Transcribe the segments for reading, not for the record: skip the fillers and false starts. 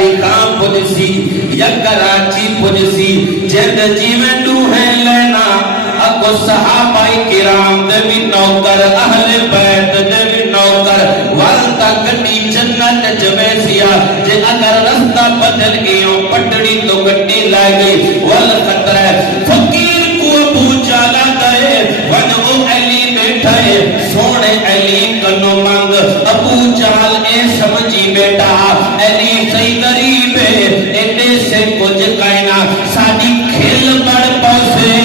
علی خان پجسی یا کراچی پجسی جد جیویں ڈوہیں لینا اگو صحابہ کرام دے بھی نوکر اہل بیت دے بھی نوکر والتا گڈی جنت جویسیا جے اگر رستہ بدل گئیوں پٹڑی تو گڈی لائے گئی والخطر فقیر کو ابو جالا گئے ونو علی بیٹھا ہے سونے علی کنو مانگ ابو جال اے سمجھی بیٹا علی صحیح غریب ہے ایڈے سے کچھ کائنا ساڑی کھیل بڑھ پوسے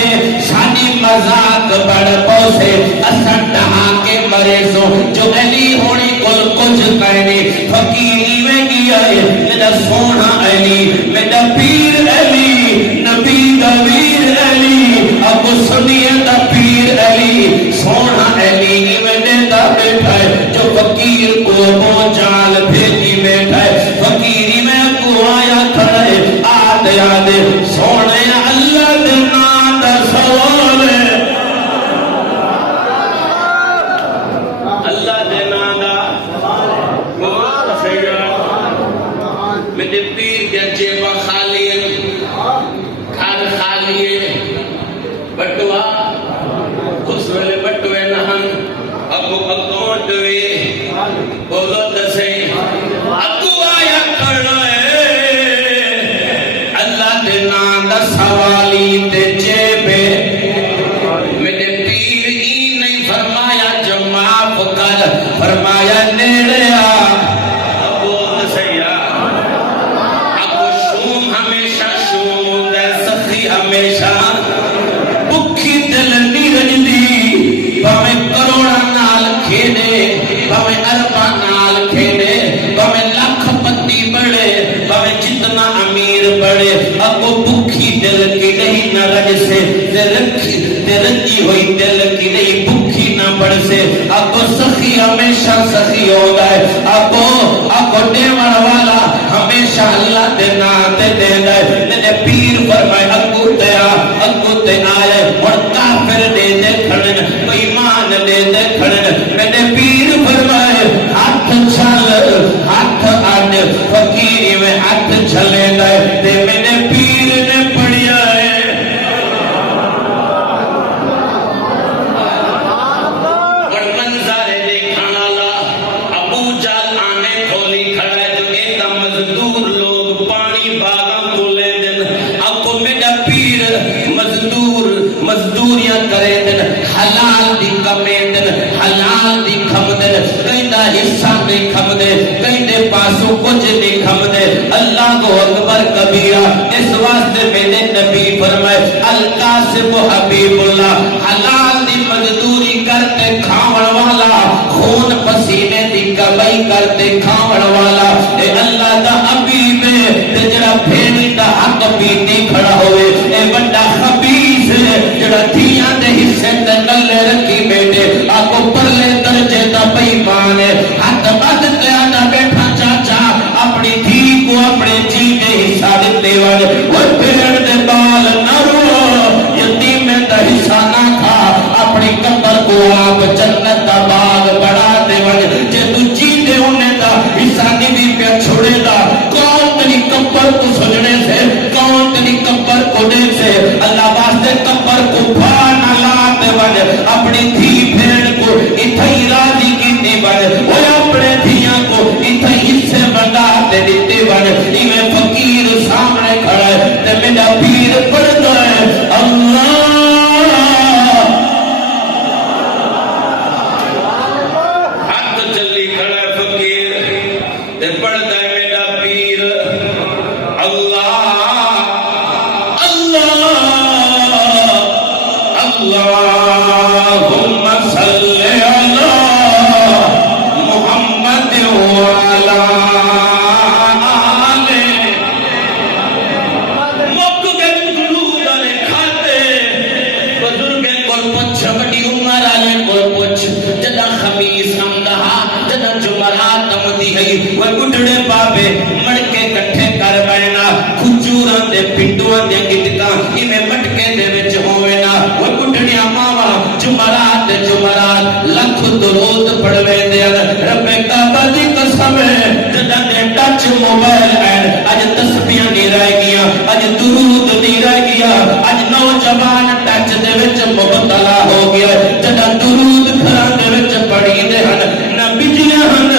ساڑی مذاق بڑھ پوسے اسا ڈہا کے مریضوں جو علی ہونی کل کچھ کائنے فقیری میں گیا ہے میرا سونا علی میرا پیر علی نبی دویر علی اب سنیے دا پیر علی سونا علی میں دیتا بیٹھا ہے جو فقیر کو پہنچال بھیجی بیٹھا ہے فقیری میں کو آیا کھڑا ہے آدھے آدھے سونے اللہ دینا دا سوال ہے اللہ دینا دا میرے پیر کے جیبا خالی ہے گھر خالی ہے بٹوا اس ویلے بٹوے نہن ابو اکاؤنٹ وے بولو دسے ابو آیا کرنا ہے اللہ دے نام دا سوالی تے جیبے میرے پیر ہی نہیں فرمایا جو معاف کر فرمایا نیڑے آ ابو دسے ابو شوم ہمیشہ شوم دے سخی ہمیشہ بکھی دل نیرج دی باویں کروڑا نال کھیڑے باویں اربا نال کھیڑے باویں لاکھ پتی بڑے باویں جتنا امیر بڑے ابو بکھی دل کی نہیں نہ رج سے تے رجی ہوئی دل کی نہیں بکھی نہ بڑھ سے ابو سخی ہمیشہ سخی ہوگا ہے ابو دیوڑ والا ہمیشہ اللہ دے نام تے دے دے میرے پیر فرمائے اگو تے آئے اور کافر دے دے کھڑن کوئی مان دے دے کھڑن میرے پیر فرمائے ہاتھ چھل ہاتھ آج فقیری میں ہاتھ چھلے دے تے میرے پیر نے پڑھیا ہے اور منظر دیکھانا لا ابو جال آنے کھولی کھڑا ہے جو ایتا مزدور لوگ پانی باغاں کو لے دن اب میرا پیر مزدوریاں کرے دن حلال دی کمے دن حلال دی کھم دن کہیں دا حصہ نہیں کھم دے کہیں دے پاسوں کچھ نہیں کھم دے اللہ کو اکبر کبیرہ اس واسطے میرے نبی فرمائے القاسم حبیب اللہ حلال دی مزدوری کرتے کھاون والا خون پسینے دی کمائی کرتے کھاون والا اے اللہ دا حبیب تے جڑا بھیڑی دا حق پیٹی کھڑا ہوئے اے بڑا خبیث جڑا دھیاں دے حصے تے نلے رکھی بیٹے آکو پرلے درجے دا بیمان ہے ہاتھ بد تے آنا بیٹھا چاچا اپنی دھی کو اپنے جی کے حصہ دیتے والے وہ بھیڑ دے بال نہ رو یتیم دا حصہ نہ کھا اپنی قبر کو آپ جنت دا باغ بڑھا دے والے جے تو جی دے انہیں دا حصہ نہیں پہ چھوڑے دا کون تنی قبر کو سجنے سے کون تنی قبر کو دے سے اللہ واسطے قبر کو بھانا لاتے والے اپنی دھی بھیڑ کو اتھائی راضی کیتے والے وہ اپنے دھیاں کو اتھائی حصے بڑھاتے دیتے والے میں فقیر سامنے کھڑا ہے تے میرا پیر پڑھتا ہے اللہ ہاتھ چلی کھڑا ہے فقیر تے پڑھتا ہے میرا پیر اللہ اللہم صلی علی محمد وعلا آلہ مک گئے قلوب والے کھاتے بزرگیں کول پوچھ بڑی عمر والے کول پوچھ جدا خمیس امدہا جدا جمعرات امدی ہے وہ گڈڑے بابے مڑکے کٹھے کر بینا کھجوراں دے پنڈواں دے گٹکاں انہیں مٹکے دے وچ ہوئے نا وہ گڈڑیاں ماواں جمعرات جو نوجوان ٹچ دے وچ مبتلا ہو گیا جدا درود گھراں دے وچ پڑھی دے ہن نہ بجلیاں ہن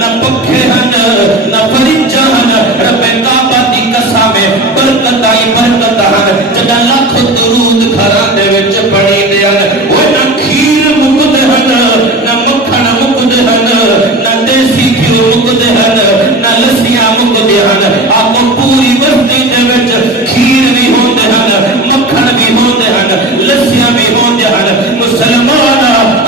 نہ پکھے ہن نہ فریجاں ہن رب کعبہ دی قسم برکت آئی برکت ہن جدا لاکھ درود گھراں دے وچ پڑھی دے ہن او نہ کھیر مکدے ہن نہ مکھن مکدے ہن نہ دیسی گھیو مکدے ہن نہ لسیاں مکدے ہن آپ پوری بستی دے وچ کھیر بھی ہوندے ہن مکھن بھی ہوندے ہن لسیاں بھی ہوندے ہن مسلمان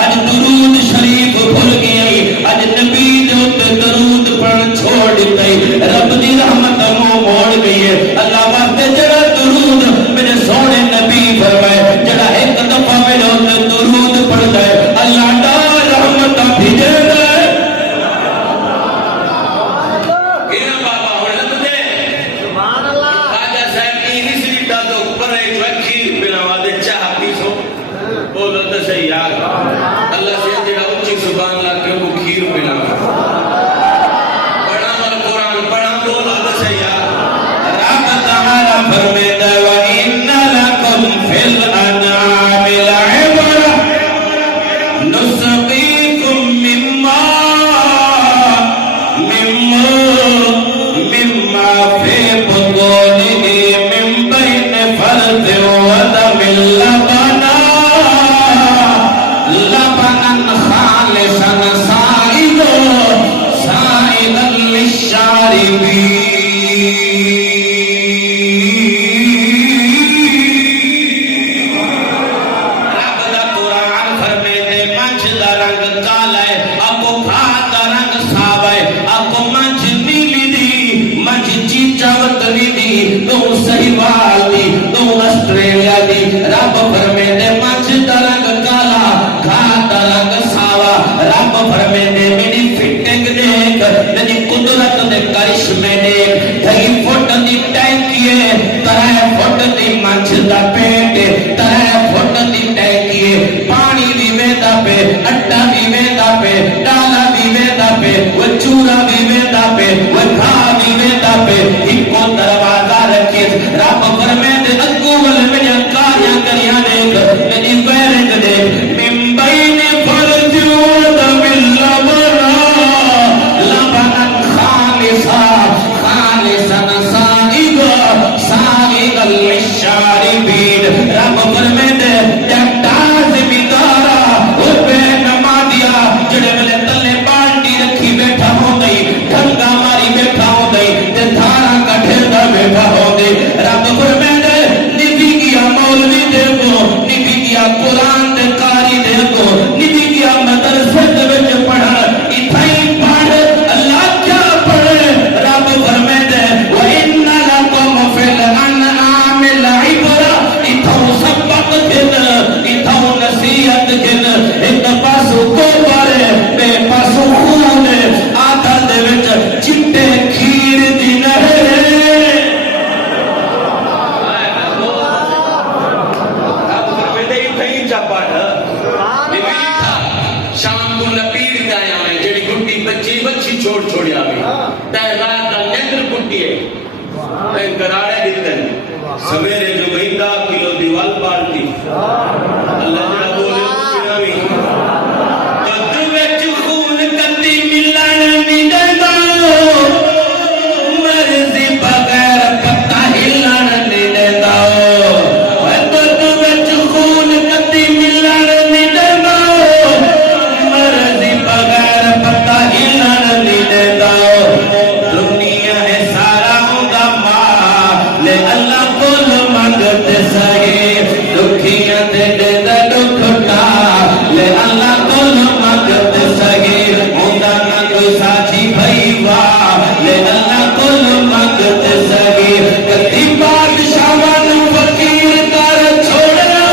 اج درود شریف بھول گئے اج نبی دے اوتے درود پڑھن چھوڑ دتے رب دی رحمت منہ موڑ گئی ہے اللہ واسطے جڑا درود میرے سونے نبی فرمائے جڑا ایک دفعہ میرے اوتے درود پڑھدا ہے اللہ دا رحمت بھیجے گا اللہ سے جڑا اچھی زبان لا کے وہ کھیر پلا پڑھا مر قرآن پڑھا بولا تو صحیح رب تعالی فرماتا ہے وَإِنَّ لَكُمْ فِي الْأَنْعَامِ لَعِبْرَةً نُسْقِيكُم مِّمَّا فِي بُطُونِهِ مِن بَيْنِ فَرْثٍ وَدَمٍ لَبَنًا خالصا سائغا للشاربين رب دا قرآن فرمیندے منچ دا رنگ کالا ہے اکو بھات دا رنگ ساوا ہے اکو منچ نیلی دی منچ چیچا وطنی دی تو سہیوال دی تو آسٹریلیا دی رب فرمیندے منچ دا رنگ کالا گھات دا رنگ ساوا رب فرمیندے میری فٹنگ دیکھ میری قدرت دے کرشمے دیکھ 2 فٹ دی ٹینکی ہے 3 فٹ دی منچ دا پیٹ 3 فٹ دی ٹینکی ہے پانی بھی ویندا پے اٹا بھی ویندا پے ڈالا بھی ویندا پے وہ چورا بھی ویندا پے وہ گھاہ بھی ویندا پے ایکو دروازہ رکھے رب فرمیندے اگو ول میری کاریاں کریاں دیکھ میری بیرنگ دیکھ من بین فرج ودم لبنا لبنا خالصا سائغا للشاربین رب فرمیندے جٹا زمیندارا او بے نمازیا جڑے ویلے تلے بالٹی رکھی بیٹھا ہو گئی ڈھنگا ماری بیٹھا ہو گئی تے دھارا کٹھیردا بیٹھا ہو گئی رب فرمیندے نبی کیا مولوی دے کو نبی کیا قرآن دے قاری دے کو نبی کیا مدرسے دے وچ پڑھا ایتھے پڑھ اللہ کیا پڑھ رب فرمیندے وَإِنَّ لَكُمْ فِي الْأَنْعَامِ لَعِبْرَةً ایتھوں سبق گن ایتھوں نصیحت گن ایک پاسو گوبر بے پاسو خون آدھا دے وچ چٹے کھیر دی نہر شام کو نپیر گایا میں جڑی گھٹی بچی بچی چھوڑ چھوڑیا میں تے رات دا نیندر گھٹی ہے تے کراڑے دتن سویرے جو مہیندا کلو دیوال پالتی اللہ جڑا بولے پناوی قد وچ خون کتی ملن نہیں دیندا مرضی بغیر پتہ ہلن نہیں دیندا قد وچ خون کتی ملن نہیں دیندا مرضی بغیر پتہ ہلن نہیں دیندا دنیا ہے سارا ہوندا ماں لے اللہ کول منگتے سہی دکھیاں دے دیندا دکھٹا لے اللہ کول منگتے سہی ہوندا نہ کوئی ساتھی بھائی واہ لے اللہ کول منگتے سہی کتی بادشاہاں نوں فقیر کر چھوڑو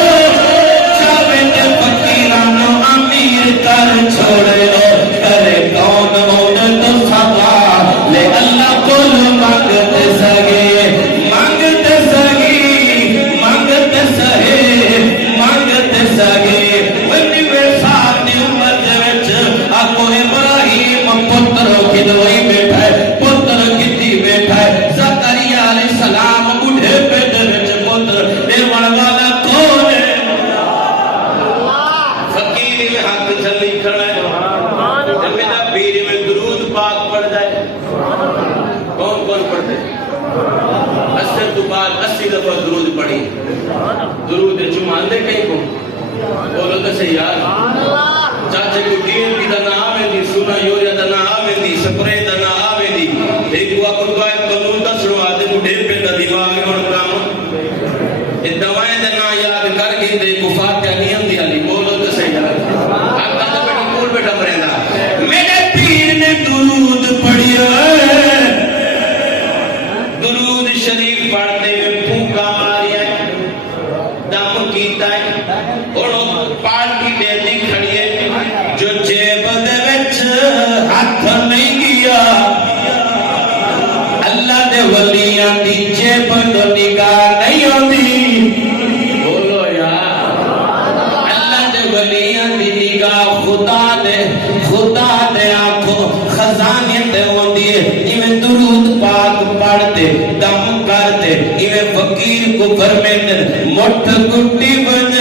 چاہے تے فقیراں نوں امیر کر چھوڑو کرے کون ہون تو سوا لے اللہ کول منگتے سہی منگتے سہی منگتے پڑھی درود چمان دے کہیں کو بولو تو صحیح یار چاچے کو ڈی پی دا نہ آوے دی سونا یوریا دا نہ آوے دی سپرے دا نہ آوے دی ایک دعا کو دعائے قانون دا سنو آدھے کو ڈھیر پہ دا دماغ میں اور کام ایک دوائیں دا نہ یاد کر گئی دے کو فاتحہ نہیں ہم دی علی بولو تو صحیح یار آقا دا بیٹی کول بیٹا مریندا میرے پیر نے درود پڑھیا درود شریف پڑھتے ہوئے پھونکا ماریا دم کیتا ہے اور پال کی ڈیلی کھڑی ہے جو جیب دے وچ ہاتھ نہیں گیا اللہ دے ولیاں دی جیب تو نگاہ نہیں ہوندی بولو یار اللہ دے ولیاں دی نگاہ خدا دے آنکھوں خزانے تے ہوندی ہے ایویں درود پاک پڑھتے دم کرتے ایویں فقیر کو فرمیندے مٹھ گٹی بن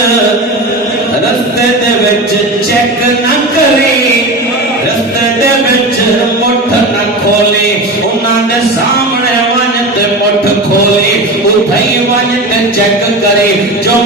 رستے دے وچ چیک نہ کری رستے دے وچ مٹھ نہ کھولی انہاں دے سامنے ون تے مٹھ کھولی اٹھائی ون تے چیک کری جو